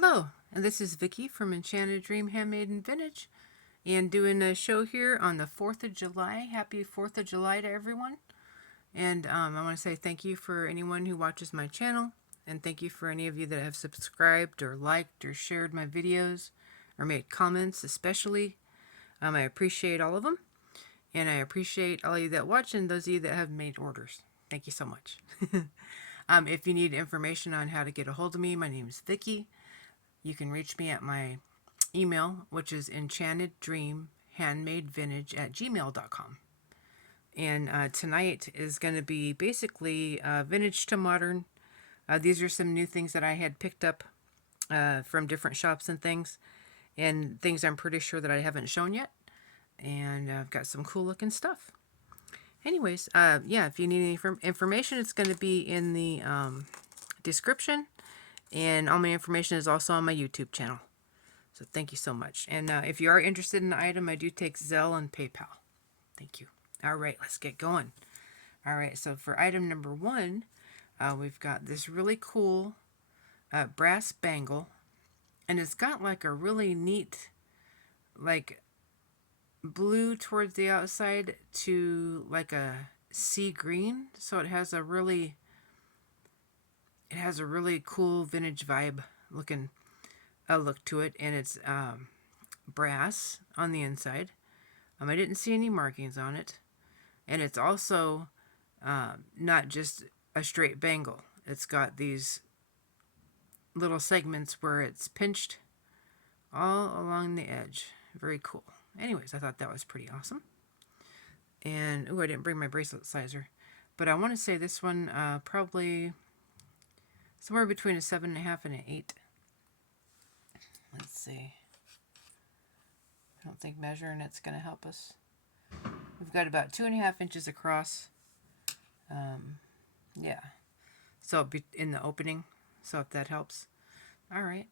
Hello, and this is Vicky from Enchanted Handmade and Vintage, and doing a show here on the 4th of July. Happy 4th of July to everyone. And I want to say thank you for anyone who watches my channel, and thank you for any of you that have subscribed or liked or shared my videos or made comments especially. I appreciate all of them, and I appreciate all of you that watch and those of you that have made orders. Thank you so much. If you need information on how to get a hold of me, my name is Vicky. You can reach me at my email, which is enchanteddreamhandmadevintage@gmail.com. And tonight is going to be basically vintage to modern. These are some new things that I had picked up from different shops and things I'm pretty sure that I haven't shown yet. And I've got some cool looking stuff. Anyways, yeah, if you need any information, it's going to be in the description. And all my information is also on my YouTube channel. So thank you so much. And if you are interested in the item, I do take Zelle and PayPal. Thank you. All right, let's get going. All right, so for item number one, we've got this really cool brass bangle. And it's got like a really neat, like blue towards the outside to like a sea green. So it has a really cool vintage vibe looking look to it, and it's brass on the inside. I didn't see any markings on it, and it's also not just a straight bangle. It's got these little segments where it's pinched all along the edge. Very cool. Anyways, I thought that was pretty awesome. And I didn't bring my bracelet sizer, but I want to say this one probably somewhere between a 7.5 and an 8. Let's see. I don't think measuring it's going to help us. We've got about 2.5 inches across. Yeah. So in the opening. So if that helps. All right.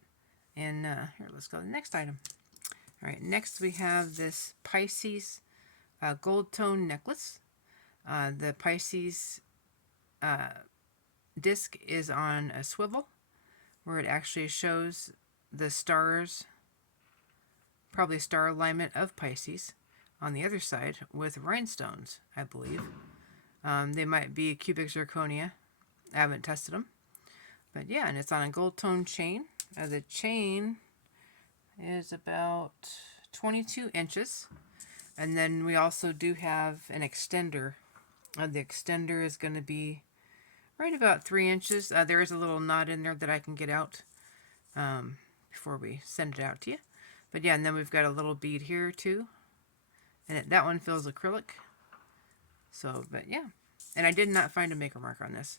And here, let's go to the next item. All right. Next we have this Pisces gold tone necklace. The Pisces disc is on a swivel where it actually shows the stars, probably star alignment of Pisces on the other side with rhinestones, I believe. They might be cubic zirconia. I haven't tested them. But yeah, and it's on a gold tone chain. The chain is about 22 inches. And then we also do have an extender. The extender is going to be right about 3 inches. There is a little knot in there that I can get out before we send it out to you. But yeah, and then we've got a little bead here too. And that one feels acrylic. So, but yeah. And I did not find a maker mark on this.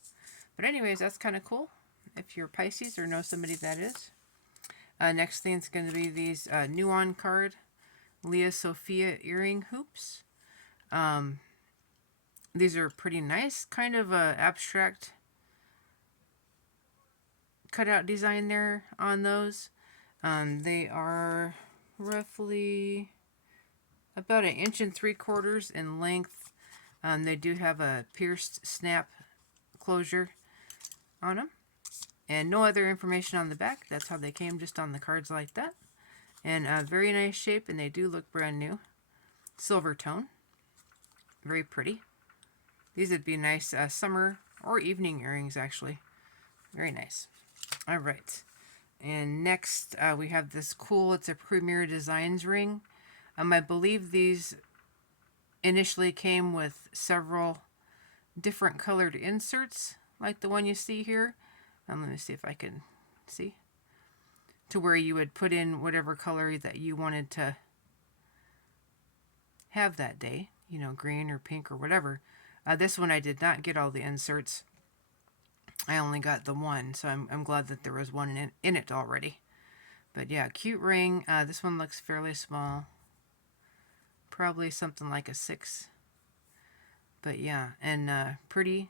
But anyways, that's kind of cool if you're Pisces or know somebody that is. Next thing is going to be these new on card Leah Sophia earring hoops. These are pretty nice, kind of abstract cutout design there on those. They are roughly about 1.75 inches in length. They do have a pierced snap closure on them. And no other information on the back. That's how they came, just on the cards like that. And a very nice shape, and they do look brand new. Silver tone. Very pretty. These would be nice summer or evening earrings, actually. Very nice. All right. And next, we have this cool, it's a Premier Designs ring. I believe these initially came with several different colored inserts, like the one you see here. Let me see if I can see. To where you would put in whatever color that you wanted to have that day. You know, green or pink or whatever. This one I did not get all the inserts. I only got the one, so I'm glad that there was one in it already. But yeah, cute ring. This one looks fairly small. Probably something like a 6. But yeah, and pretty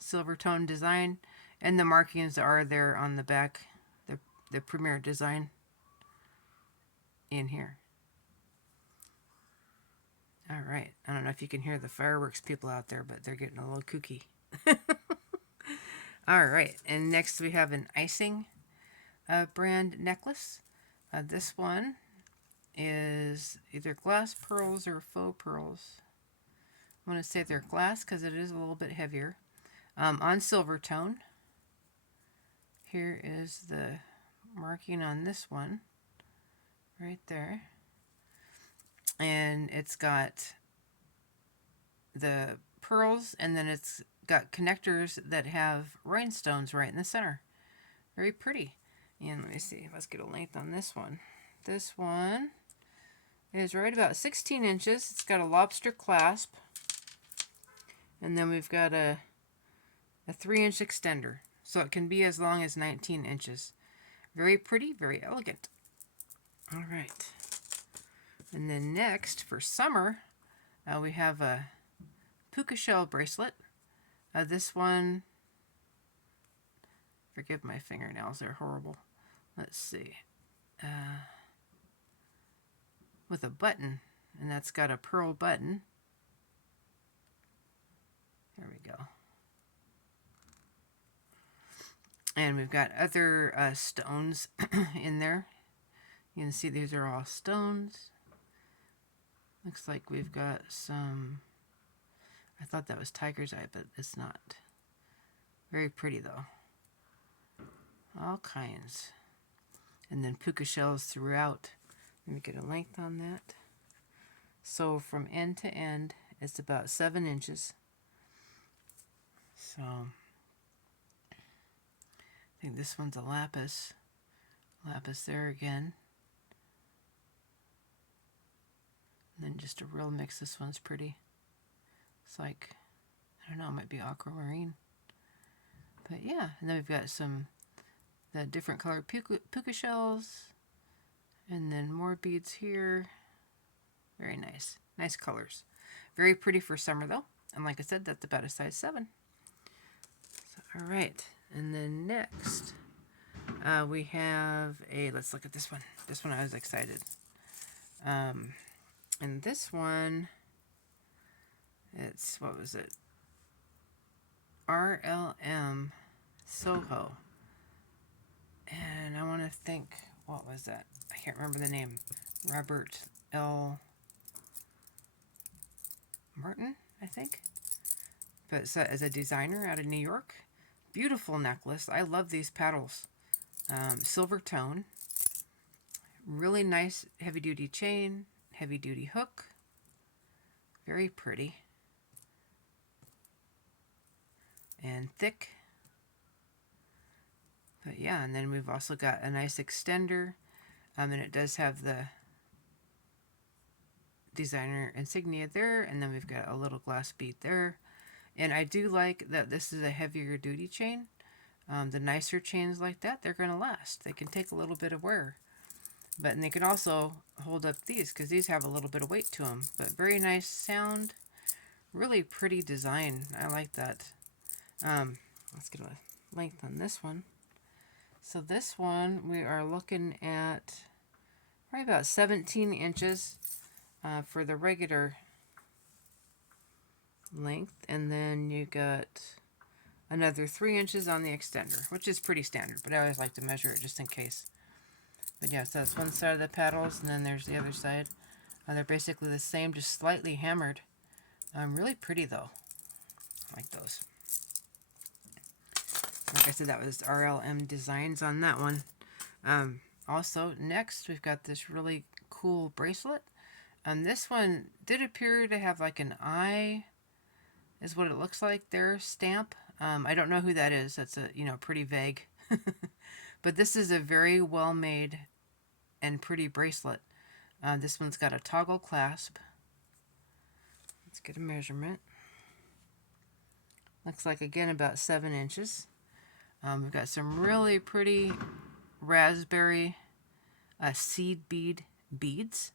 silver tone design. And the markings are there on the back. The Premier design in here. All right. I don't know if you can hear the fireworks people out there, but they're getting a little kooky. All right. And next we have an icing. brand necklace. This one is either glass pearls or faux pearls. I want to say they're glass because it is a little bit heavier. On silver tone. Here is the marking on this one, right there. And it's got the pearls, and then it's got connectors that have rhinestones right in the center. Very pretty. And let me see, let's get a length on this one. This one is right about 16 inches. It's got a lobster clasp. And then we've got a 3-inch extender. So it can be as long as 19 inches. Very pretty, very elegant. All right. And then next, for summer, we have a puka shell bracelet. This one, forgive my fingernails, they're horrible. Let's see. With a button, and that's got a pearl button. There we go. And we've got other stones in there. You can see these are all stones. Looks like we've got some, I thought that was tiger's eye, but it's not. Very pretty though. All kinds. And then puka shells throughout. Let me get a length on that. So from end to end, it's about 7 inches. So I think this one's a lapis. Lapis there again. And then just a real mix. This one's pretty. It's like, I don't know, it might be aquamarine. But yeah, and then we've got the different colored puka shells. And then more beads here. Very nice. Nice colors. Very pretty for summer though. And like I said, that's about a size 7. So, all right. And then next, we have let's look at this one. This one I was excited. And this one, it's, what was it? RLM Soho. And I want to think, what was that? I can't remember the name. Robert L. Martin, I think. But it's as a designer out of New York. Beautiful necklace. I love these petals. Silver tone. Really nice heavy-duty chain. Heavy-duty hook. Very pretty. And thick. But yeah, and then we've also got a nice extender. And it does have the designer insignia there. And then we've got a little glass bead there. And I do like that this is a heavier duty chain. The nicer chains like that, they're going to last. They can take a little bit of wear. And they can also hold up these because these have a little bit of weight to them. But very nice sound. Really pretty design. I like that. Let's get a length on this one. So this one, we are looking at probably about 17 inches for the regular length. And then you got another 3 inches on the extender, which is pretty standard. But I always like to measure it just in case. But yeah, so that's one side of the paddles, and then there's the other side. They're basically the same, just slightly hammered. Really pretty though. I like those. Like I said, that was RLM Designs on that one. Also, next we've got this really cool bracelet. This one did appear to have like an eye, is what it looks like there, stamp. I don't know who that is. That's pretty vague. But this is a very well made and pretty bracelet. This one's got a toggle clasp. Let's get a measurement. Looks like again about 7 inches. We've got some really pretty raspberry seed bead beads.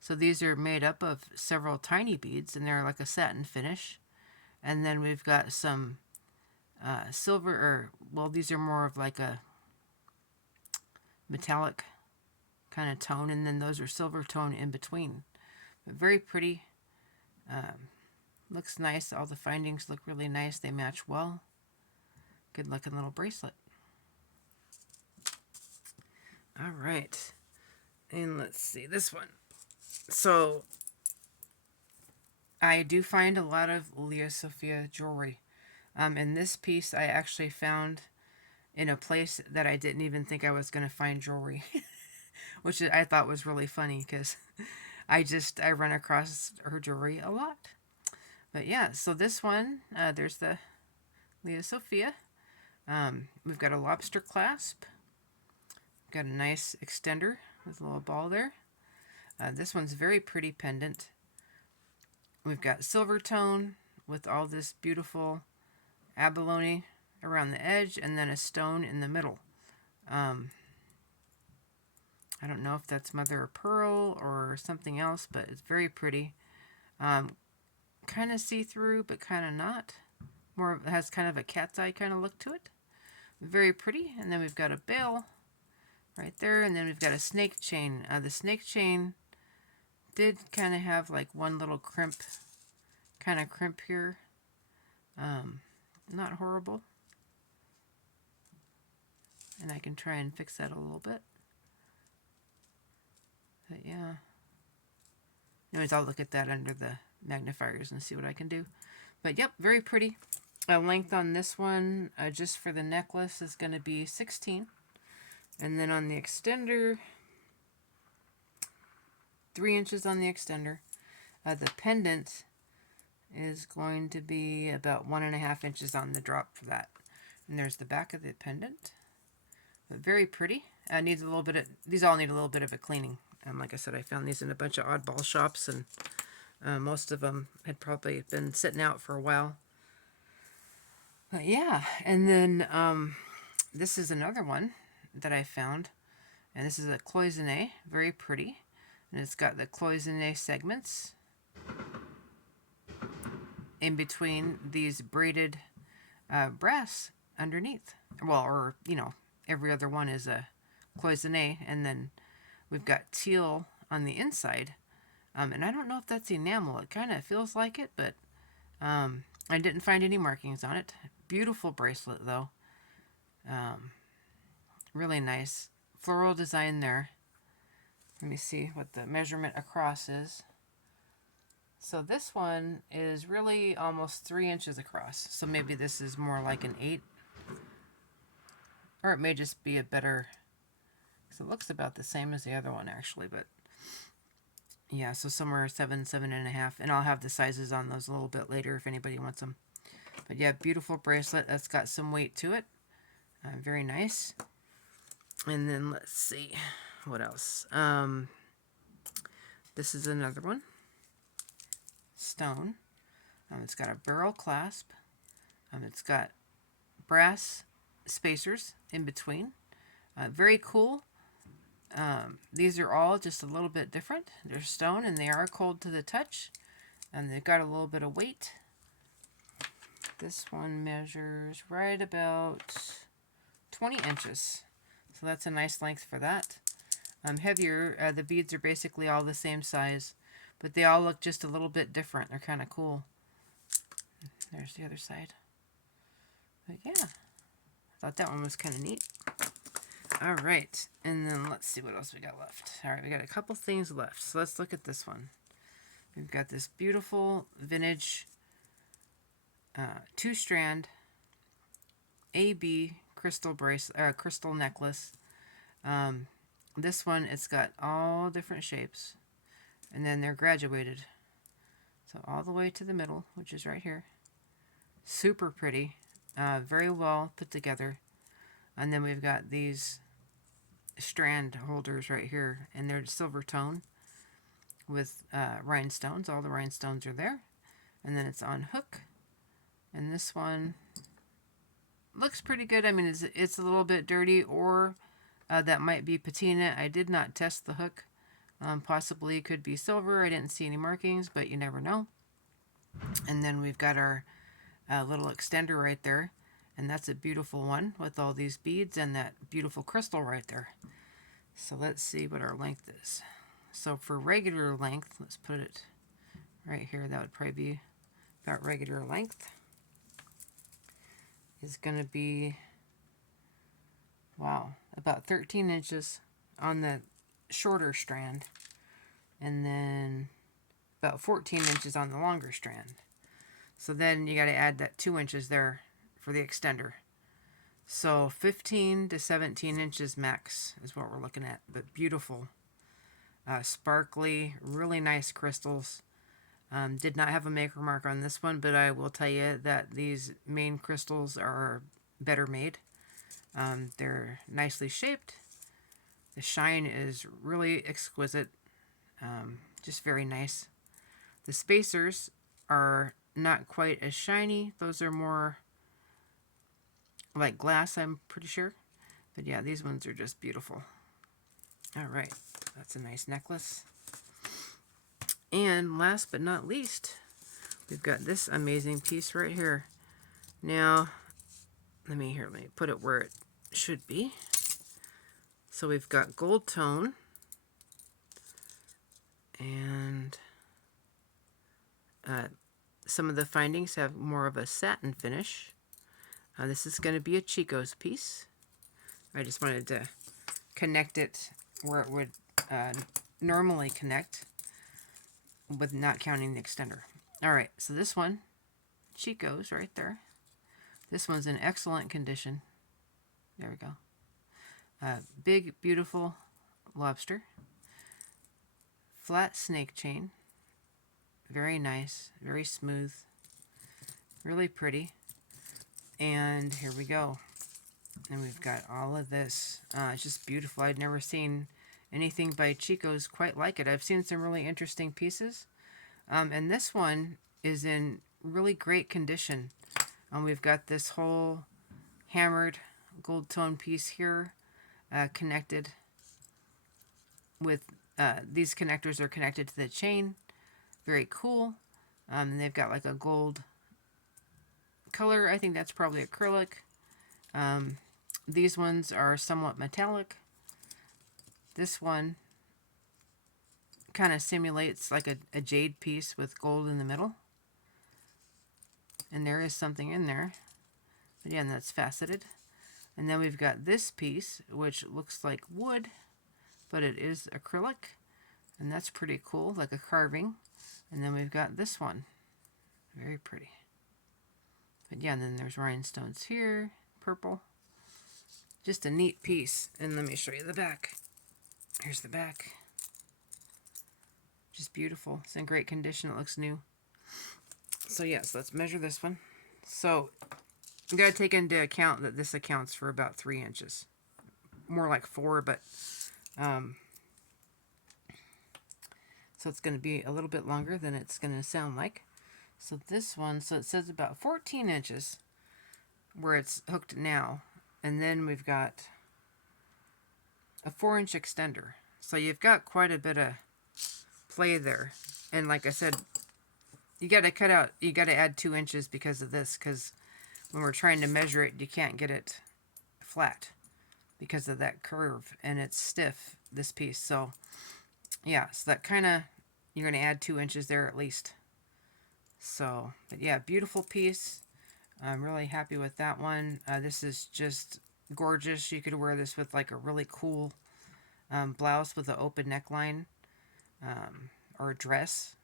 So these are made up of several tiny beads, and they're like a satin finish. And then we've got some silver, these are more of like a metallic kind of tone, and then those are silver tone in between. But very pretty. Looks nice. All the findings look really nice. They match well. Good looking little bracelet. All right. And let's see this one. So I do find a lot of Leah Sophia jewelry. And this piece I actually found in a place that I didn't even think I was going to find jewelry, which I thought was really funny because I run across her jewelry a lot. But yeah, so this one, there's the Leah Sophia. We've got a lobster clasp. Got a nice extender with a little ball there. This one's very pretty pendant. We've got silver tone with all this beautiful abalone around the edge and then a stone in the middle. I don't know if that's mother of pearl or something else, but it's very pretty. Kind of see-through, but kind of not. More has kind of a cat's eye kind of look to it. Very pretty. And then we've got a bell right there, and then we've got a snake chain. The snake chain did kind of have like one little crimp here. Not horrible. And I can try and fix that a little bit. But yeah. Anyways, I'll look at that under the magnifiers and see what I can do. But yep, very pretty. Length on this one, just for the necklace, is going to be 16. And then on the extender, 3 inches on the extender. The pendant is going to be about 1.5 inches on the drop for that. And there's the back of the pendant. But very pretty. Needs a little bit of, these all need a little bit of a cleaning. Like I said, I found these in a bunch of oddball shops, and most of them had probably been sitting out for a while. But yeah, and then this is another one that I found, and this is a cloisonne, very pretty, and it's got the cloisonne segments in between these braided brass underneath. Well, or every other one is a cloisonne, and then we've got teal on the inside, and I don't know if that's enamel. It kind of feels like it, but I didn't find any markings on it. Beautiful bracelet, though. Really nice. Floral design there. Let me see what the measurement across is. So this one is really almost 3 inches across. So maybe this is more like an 8. Or it may just be a better... So it looks about the same as the other one, actually, but... Yeah, so somewhere 7, 7.5. And I'll have the sizes on those a little bit later if anybody wants them. But yeah, beautiful bracelet. That's got some weight to it. Very nice. And then let's see. What else? This is another one. Stone. It's got a barrel clasp. It's got brass spacers in between. Very cool. These are all just a little bit different. They're stone and they are cold to the touch. And they've got a little bit of weight. This one measures right about 20 inches. So that's a nice length for that. Heavier, the beads are basically all the same size, but they all look just a little bit different. They're kind of cool. There's the other side. But yeah, I thought that one was kind of neat. All right, and then let's see what else we got left. All right, we got a couple things left. So let's look at this one. We've got this beautiful vintage 2-strand AB crystal crystal necklace. This one, it's got all different shapes, and then they're graduated. So all the way to the middle, which is right here. Super pretty, very well put together. And then we've got these strand holders right here, and they're silver tone with rhinestones. All the rhinestones are there. And then it's on hook. And this one looks pretty good. I mean, it's a little bit dirty, or that might be patina. I did not test the hook. Possibly it could be silver. I didn't see any markings, but you never know. And then we've got our little extender right there. And that's a beautiful one with all these beads and that beautiful crystal right there. So let's see what our length is. So for regular length, let's put it right here. That would probably be about regular length. Is going to be, wow, about 13 inches on the shorter strand, and then about 14 inches on the longer strand. So then you got to add that 2 inches there for the extender. So 15 to 17 inches max is what we're looking at. But beautiful, sparkly, really nice crystals. Did not have a maker mark on this one, but I will tell you that these main crystals are better made. They're nicely shaped. The shine is really exquisite. Just very nice. The spacers are not quite as shiny. Those are more like glass, I'm pretty sure. But yeah, these ones are just beautiful. All right, that's a nice necklace. And last but not least, we've got this amazing piece right here. Now, let me put it where it should be. So we've got gold tone, and some of the findings have more of a satin finish. This is going to be a Chico's piece. I just wanted to connect it where it would normally connect, with not counting the extender. All right, so this one, Chico's right there. This one's in excellent condition. There we go. Big, beautiful lobster. Flat snake chain. Very nice, very smooth, really pretty. And here we go. And we've got all of this. It's just beautiful. I'd never seen anything by Chico's quite like it. I've seen some really interesting pieces. And this one is in really great condition. We've got this whole hammered gold tone piece here connected with, these connectors are connected to the chain. Very cool. And they've got like a gold color. I think that's probably acrylic. These ones are somewhat metallic. This one kind of simulates like a jade piece with gold in the middle. And there is something in there. Again, that's faceted. And then we've got this piece, which looks like wood, but it is acrylic. And that's pretty cool, like a carving. And then we've got this one. Very pretty. But yeah, and then there's rhinestones here, purple. Just a neat piece. And let me show you the back. Here's the back. Just beautiful. It's in great condition. It looks new. So yes, let's measure this one. So you got to take into account that this accounts for about 3 inches. More like 4, but so it's going to be a little bit longer than it's going to sound like. So this one, so it says about 14 inches where it's hooked now. And then we've got a 4-inch extender. So you've got quite a bit of play there. And like I said, you got to add 2 inches because of this, because when we're trying to measure it, you can't get it flat because of that curve, and it's stiff, this piece. So yeah, so that kind of, you're going to add 2 inches there at least. So, but yeah, beautiful piece. I'm really happy with that one. This is just gorgeous. You could wear this with like a really cool blouse with an open neckline, or a dress.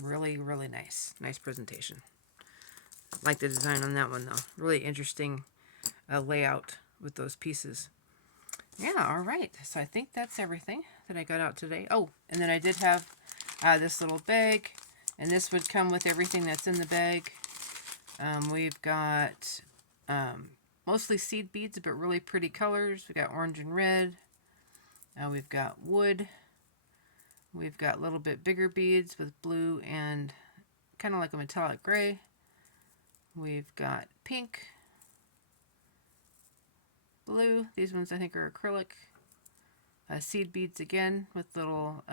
Really, really nice. Nice presentation. Like the design on that one though. Really interesting layout with those pieces. Yeah, all right. So I think that's everything that I got out today. Oh, and then I did have this little bag, and this would come with everything that's in the bag. We've got mostly seed beads, but really pretty colors. We got orange and red. We've got wood. We've got a little bit bigger beads with blue and kind of like a metallic gray. We've got pink, blue. These ones I think are acrylic. Seed beads again with little,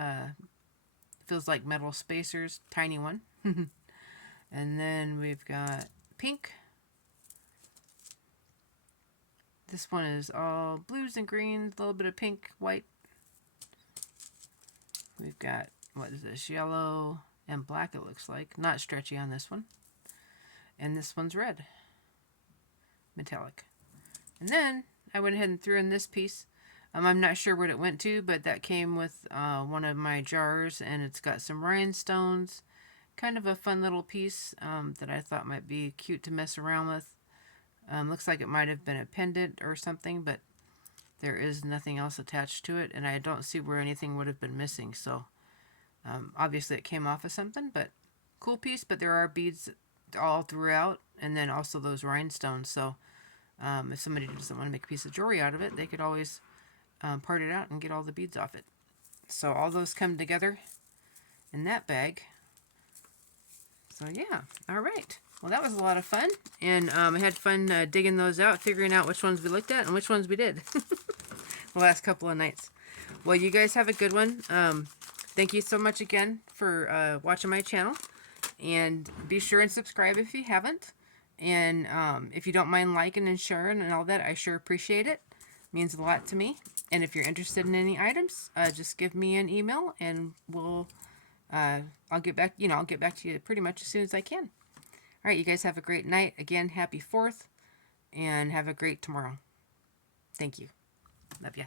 feels like metal spacers, tiny one. And then we've got pink. This one is all blues and greens, a little bit of pink, white. We've got, what is this, yellow and black it looks like. Not stretchy on this one. And this one's red, metallic. And then I went ahead and threw in this piece. I'm not sure what it went to, but that came with one of my jars, and it's got some rhinestones. Kind of a fun little piece that I thought might be cute to mess around with. Looks like it might have been a pendant or something, but there is nothing else attached to it, and I don't see where anything would have been missing. So obviously it came off of something, but cool piece. But there are beads all throughout, and then also those rhinestones. So if somebody doesn't want to make a piece of jewelry out of it, they could always part it out and get all the beads off it. So all those come together in that bag. So yeah, all right. Well, that was a lot of fun, and I had fun digging those out, figuring out which ones we looked at and which ones we did the last couple of nights. Well, you guys have a good one. Thank you so much again for watching my channel, and be sure and subscribe if you haven't. And if you don't mind liking and sharing and all that, I sure appreciate it. It means a lot to me. And if you're interested in any items, just give me an email, and I'll get back. I'll get back to you pretty much as soon as I can. All right, you guys have a great night. Again, happy 4th, and have a great tomorrow. Thank you. Love ya.